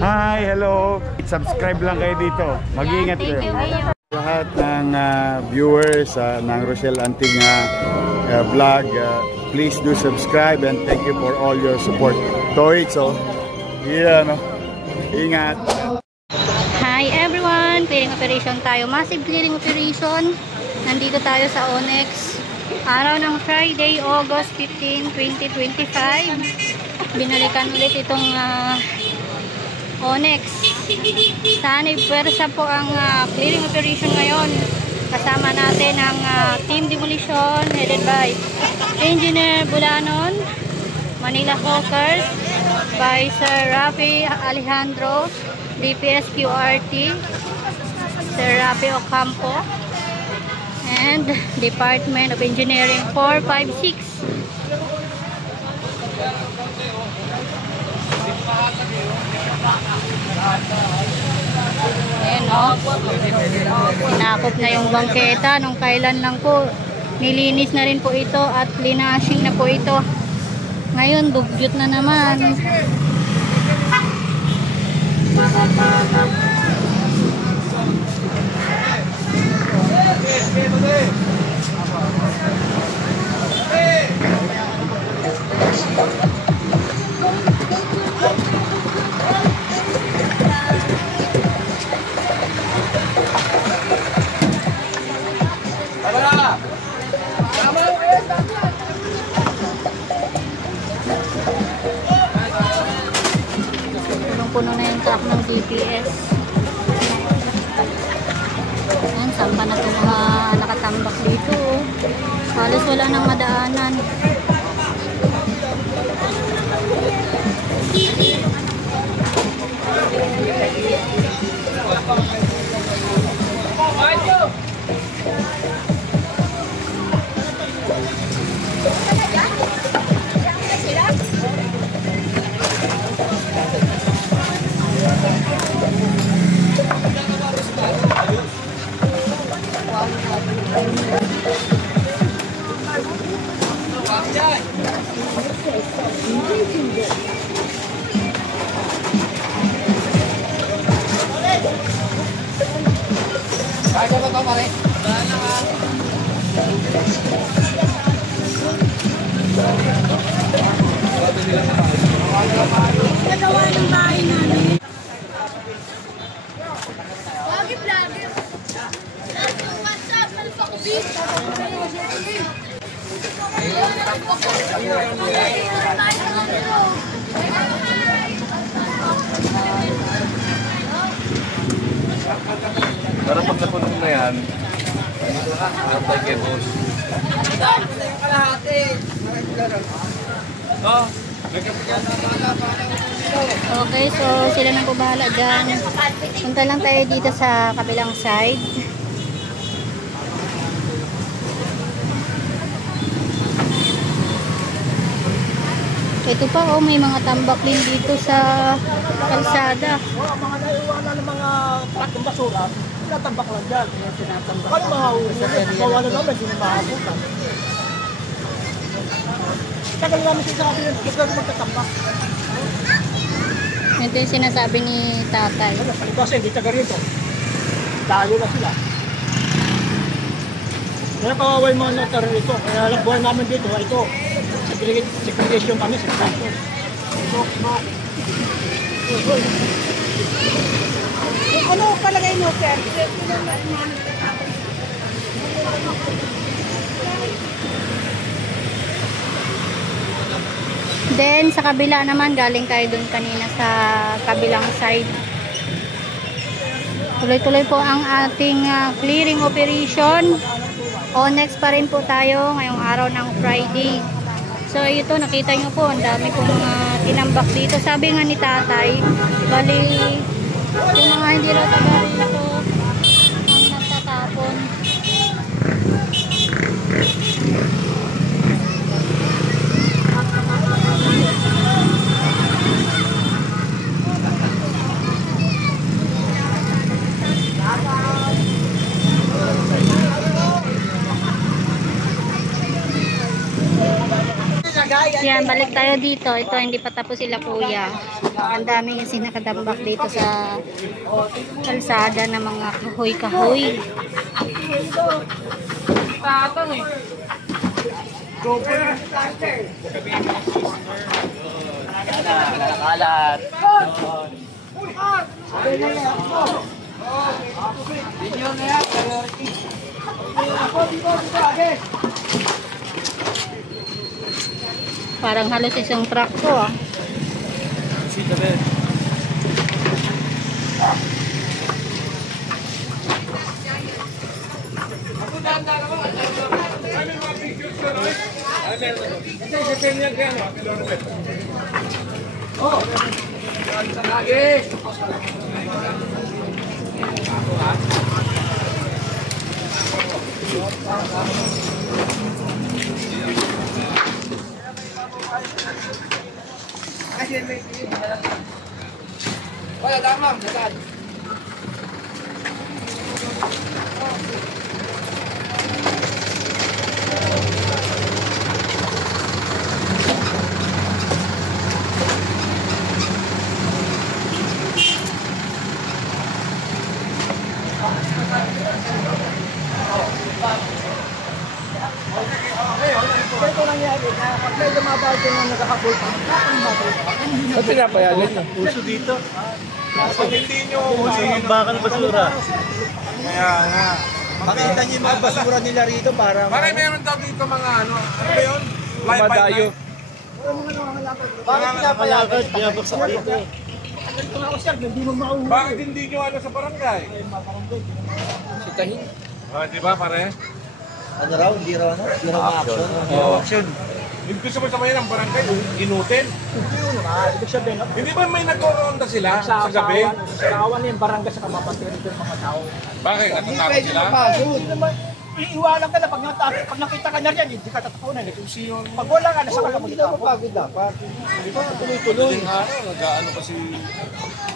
Hi, hello. Subscribe lang kayo dito. Mag-iingat kayo. Lahat ng viewers ng Rochelle Anting vlog, please do subscribe and thank you for all your support. Toitso. Yeah, no. Ingat. Hi everyone, clearing operation tayo. Massive clearing operation. Nandito tayo sa Onyx. Araw ng Friday, August 15, 2025. Binalikan ulit itong Onyx. Sana'y pwersa po ang clearing operation ngayon. Kasama natin ang Team Demolition headed by Engineer Bulanon, Manila Hawkers by Sir Rafi Alejandro, DPS QRT, Sir Rafi Ocampo, and Department of Engineering 456. Ayan o, sinakop na yung bangketa nung kailan lang po. Nilinis na rin po ito at linashing na po ito. Ngayon dugyot na naman. Puno na yung truck ng DPS. Ayan, sampa na itong mga nakatambak dito. Halos wala nang madaanan. Nagawa ng bahay namin. Lagi-lagi. WhatsApp, malpa ko bis. Para pag napunong na yan, dito na, harap tayo kay boss. Okay, so sila nang pumahala dyan. Punta lang tayo dito sa kabilang side. Ito pa oh, may mga tambak din dito sa kalsada. Mga naiwanan ng mga truck ng basura, tinatambak lang dyan. Kaya mawala naman, hindi na makabutan. Tagal namin sinasabi ng lugar magtatambak. Ito yung sinasabi ni tatay. Kasi hindi taga rito. Dalo na sila. Kaya kawawa yung mga natara rito. Kaya lang buhay namin dito, ito. Segregation kami, segregation. Ano palagay mo, sir? Then sa kabila naman, galing tayo dun kanina sa kabilang side. Tuloy-tuloy po ang ating clearing operation. Onyx pa rin po tayo ngayong araw ng Friday. So ito, nakita nyo po, ang dami pong tinambak dito. Sabi nga ni tatay, bali yung mga hindi raw taga rito ang nagtatapon. Yan, balik tayo dito. Ito, hindi pa tapos sila kuya. Ang dami kasi nakatambak dito sa kalsada ng mga kahoy-kahoy. Tatang eh. Kalat. Parang halos isang truck to ah. Wala, tama. Nasaan? Ito nangyari na pag may dumabal ko na nagkakabol pa, Ba't pinapayagan niyo? puso dito. Pag hindi nyo yung baka ng basura. Kaya nga. Makita niyo yung mga basura nila rito para Meron daw dito mga ano ba yun? Madayo. bakit pinapayagan? Pinabaksak dito. Bakit hindi nyo ano sa barangay? Sitahin. Di ba pare? Ano raw? Hindi raw ano? Hindi raw ma-action. Yung gusto mo samayin ang barangay, inutin. Hindi yun naman. Ibig sabihin, Hindi ba may nagkoroonda sila sa gabi? Kawan yung barangay sa kamapatid ng mga tao. Bakit? Natatakot sila? Hindi naman. Iiwanan ka na pag nakita ka na riyan, hindi ka tatakunan. Pag wala ka, nasa ka lang magtapon. Hindi dapat. Hindi ba tuloy-tuloy? Nag-ano kasi...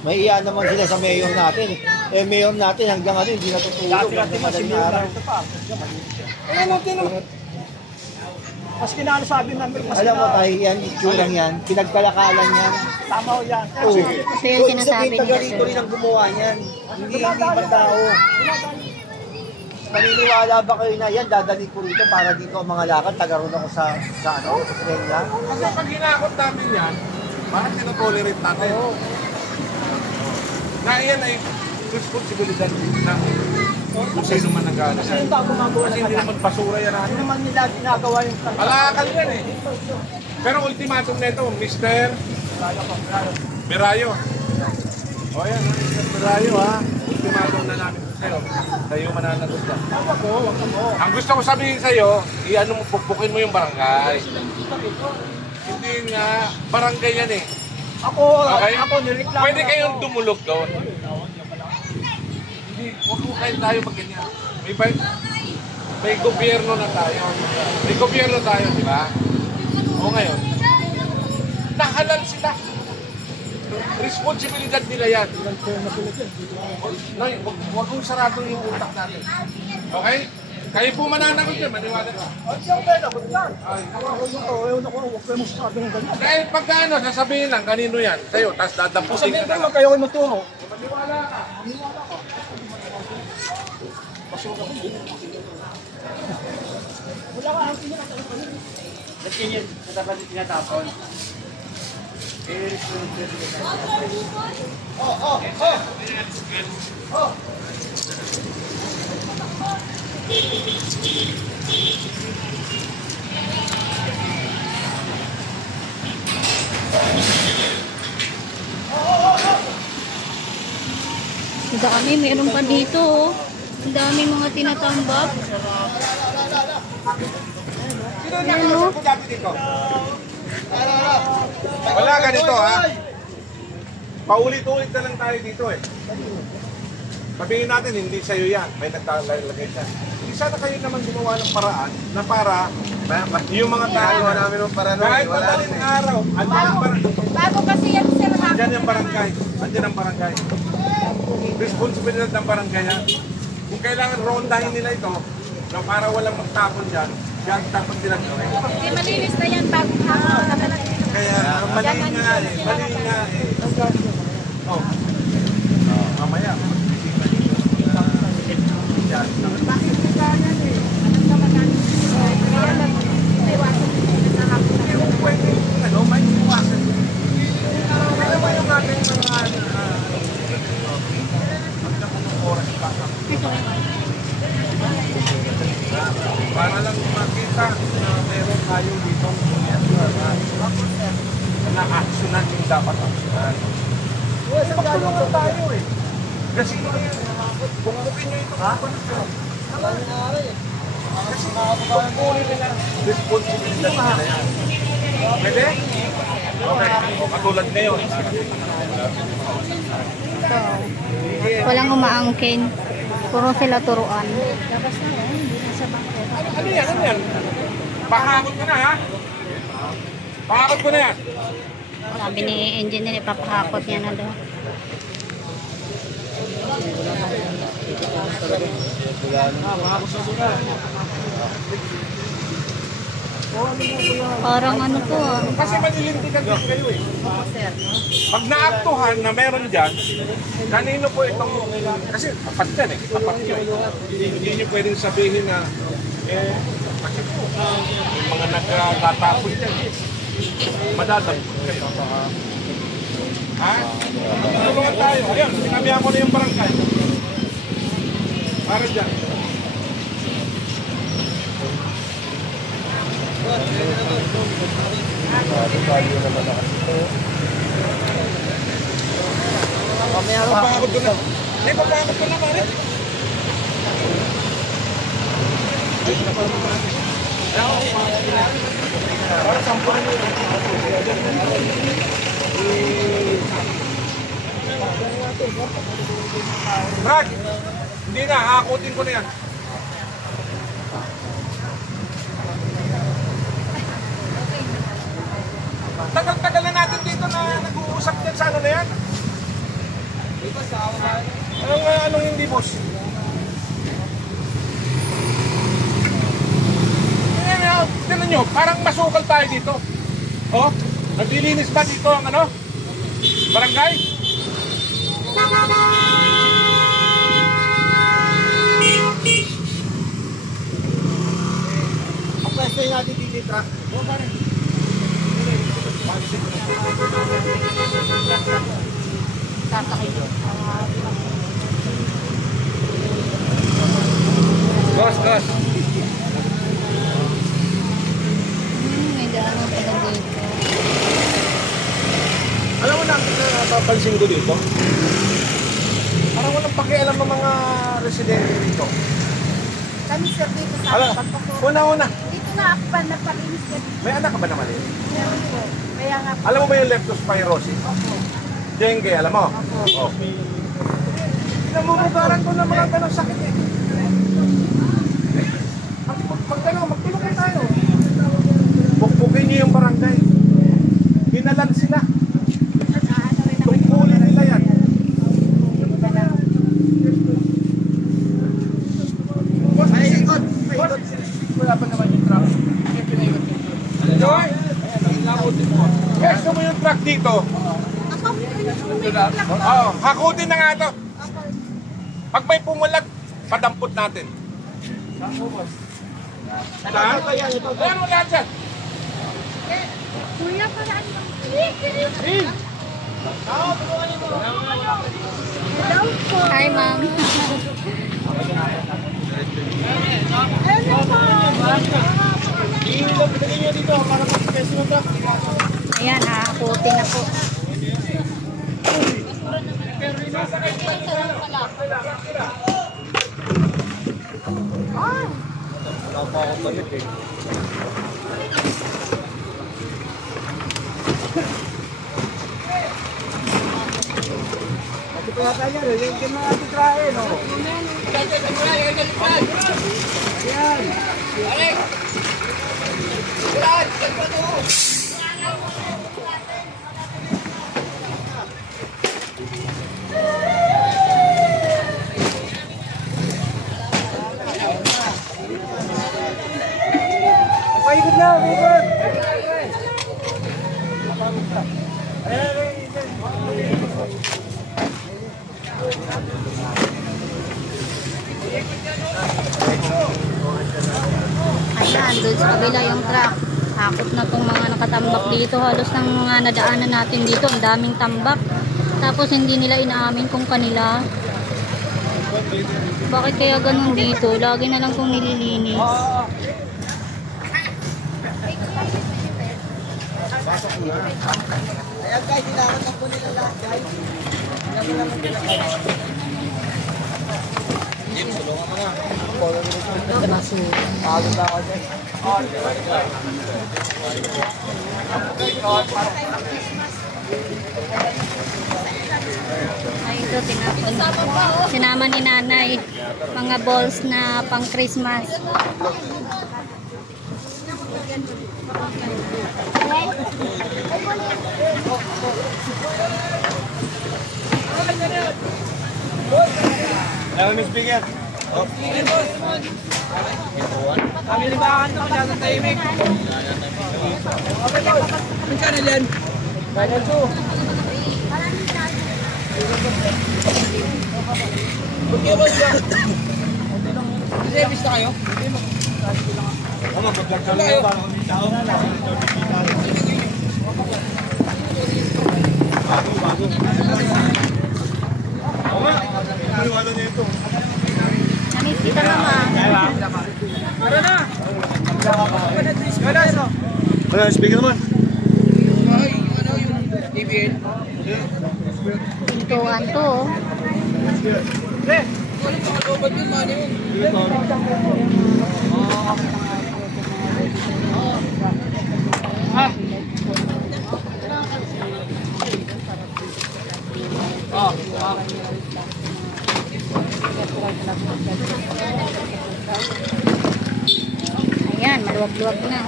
May iyan naman sila sa mayor natin. Eh, mayor natin hanggang ano, hindi natutulog. Dati madaling araw. Ano natin naman? Mas kinanasabi namin. Alam mo tayo yan, itsurang yan, pinagkalakalan yan. Tama ho yan. Ito yung sinasabi nila, Taga-rito rin sir. ang gumawa yan. Hindi ba tao? Paniniwala ba kayo na yan, dadali ko rito para dito ang mga lakad, taga-roon ako sa ano, sa Kenya? Kasi pag hinakot namin yan, parang tinotolerate natin. Na yan ay responsibilidad ng kung sino man nag-ano. Kasi yung tao gumagawa Kasi ng hindi naman basura yan. Hindi naman nila ginagawa yung Malakal yan eh. Pero ultimatum nito, Mr. Mirayo. O yan, Mr. Mirayo ha. Ultimatum na namin sa'yo. Sa'yo mananagot ka. Ang gusto ko sabihin sa'yo, i-ano mo, pukpukin mo yung barangay. Hindi nga, barangay yan eh. Okay? Ako nireklamo. Pwede kayong dumulog doon. Hindi, huwag mo kayo tayo mag-ganyan. May gobyerno na tayo. May gobyerno tayo, di ba? O ngayon, nahalal sila. Responsibilidad nila yan. Nay, huwag mong sarado yung utak natin. Okay? Kayo po mananagot yan, maniwala ka. Dahil pagka ano, sasabihin lang, kanino yan? Sa'yo, tapos dadapusin ka na lang. Kayo ay maturo. Maniwala ka. Wala ka ang pinakatapon. Tinatapon. Ang dami, meron pa dito oh. Ang dami mga tinatambak. Ayan oh. Wala ganito ha. Paulit-ulit na lang tayo dito eh. Sabihin natin, hindi sa'yo yan. May nagtalagay siya. Hindi sana kayo naman gumawa ng paraan na para yung mga tao namin ng paraan. Kahit madaling araw, andyan ang barangay. Bago kasi yan sir. Andyan ang barangay. Andyan ang barangay. Responsibilidad ng barangay yan. Kung kailangan rondahin nila ito, na para walang magtapon dyan, yan dapat sila gawin. Hindi malinis na yan bago hapon. Kaya, mali nga eh. Mali nga eh. Oh. Mamaya. Bakit nagkanan eh? Anong naman namin? Kaya lang, may iwasan din na nakakot. Yung pwede, ano, may iwasan. Kaya ba yung ating mga oras pa? Para lang makita na meron tayo dito na aksyonan yung dapat aksyonan. Pagtulungan tayo eh. Kasi bumukin nyo ito. Kasi pagpunin nila responsibilidad nila yan. Pwede? Okay. Katulad ngayon. Walang umaangkin. Puro sila turuan. Ano yan? Ano yan? Pakakot ko na ha? Pakakot ko na yan. Sabi ni engineer, ipapahakot niya na daw. Parang ano to ah. Kasi manilintikan din kayo eh. Pag naaktuhan na meron dyan, kanino po itong... Kasi apat yan eh. Apat nyo eh. Hindi nyo pwedeng sabihin na kasi po, yung mga nagtatapon dyan eh. Madadampot kayo. Ha? Tulungan tayo. Ayan, sinabihan ko na yung barangay. Para dyan. Papakot ko na. Eh, papakot ko na, Mare. Para sampun. Brad, hindi na, hakutin ko na yan. Tagal-tagal na natin dito na nag-uusap din sa ano na yan. Anong hindi, boss? Tignan nyo, parang masukal tayo dito. Oh, naglilinis ba dito ang ano? Barangay? Ang pwesto yung natin dito, truck. Gas. May daanan pala dito. Alam mo na, napapansin ko dito. Parang walang pakialam ng mga residente dito. Kami sir dito sa Alam, una. dito na ako pa napalinis ka dito. May anak ka ba naman eh? Meron po. Kaya nga po. Alam mo ba yung leptospirosis? Dengue, alam mo? Oo. Pinamumugaran ko ng mga ganong sakit eh. Magtulong kayo tayo. Bukbukin niyo yung barangay. Binalan sila. Tungkulin nila yan. Paikot. Wala pa naman yung truck. Joy! Gusto mo yung truck dito? Oo, hakutin na nga ito. Pag may pumulag, padampot natin. Saan? Ayan mo lahat dyan. Kuya, paraan lang. Hello po. Hi, ma'am. Hello po. Ilagay nyo dito para mag-pwesto ng truck. Ayan, hakutin na po. Wala pa akong balik eh. Kasi pa yata yan, yung mga titrahe, no? Ayan! Alex! Ulan! Paikot na, paikot! Ayan, doon sa kabila yung truck. Hakot na tong mga nakatambak dito. Halos ng mga nadaanan natin dito. Ang daming tambak. Tapos hindi nila inaamin kung kanila. Bakit kaya ganun dito? Lagi na lang kung nililinis. Ayan guys, hinahon na po nila lahat guys. Jim, sulungan mo na. Pagod na ako guys. Ay, ito, sinama ni nanay. Mga balls na pang Christmas. Alam mo, speaker. Kami libakan ito, masyadong tahimik. Magkano yan? Kaya ito. Okay ba siya? Service na kayo? Mag-vlog ka lang para kami tao. Bago. Paliwala na ito. Namit kita naman. Tara na! Wala, speaker naman. Ay, ano yung TVN? Pintuan to. Pre! Wala pa kalobad yun, mani yun. Ayan, maluwag-luwag na.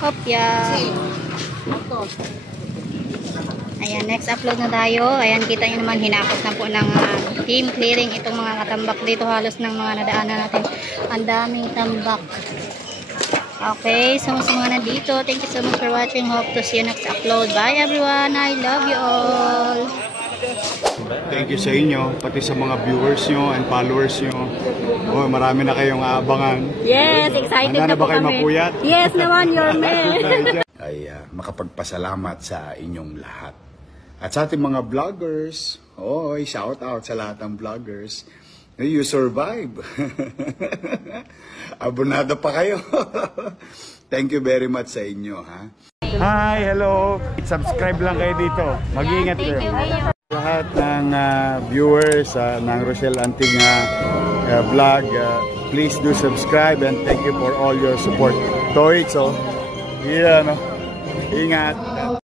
Kopya. Ayan, next upload na tayo. Ayan, kita nyo naman, hinakot na po ng team clearing itong mga katambak dito. Halos ng mga nadaanan natin. Ang daming tambak. Okay, so sa mga nandito, thank you so much for watching. Hope to see you next upload. Bye everyone. I love you all. Thank you sa inyo, pati sa mga viewers nyo and followers nyo. Oh, marami na kayong aabangan. Yes, excited Handa na po ba kayo kami. mapuyat? Yes naman, your man. Ay makapagpasalamat sa inyong lahat. At sa ating mga vloggers, shout out sa lahat ng vloggers. You survive. Abonado pa kayo. Thank you very much sa inyo, ha. Hi, hello. Subscribe lang kayo dito. Mag-iingat kayo. Lahat ng viewers ng Rochelle Anting vlog, please do subscribe and thank you for all your support. Toits, yeah, no? Ingat.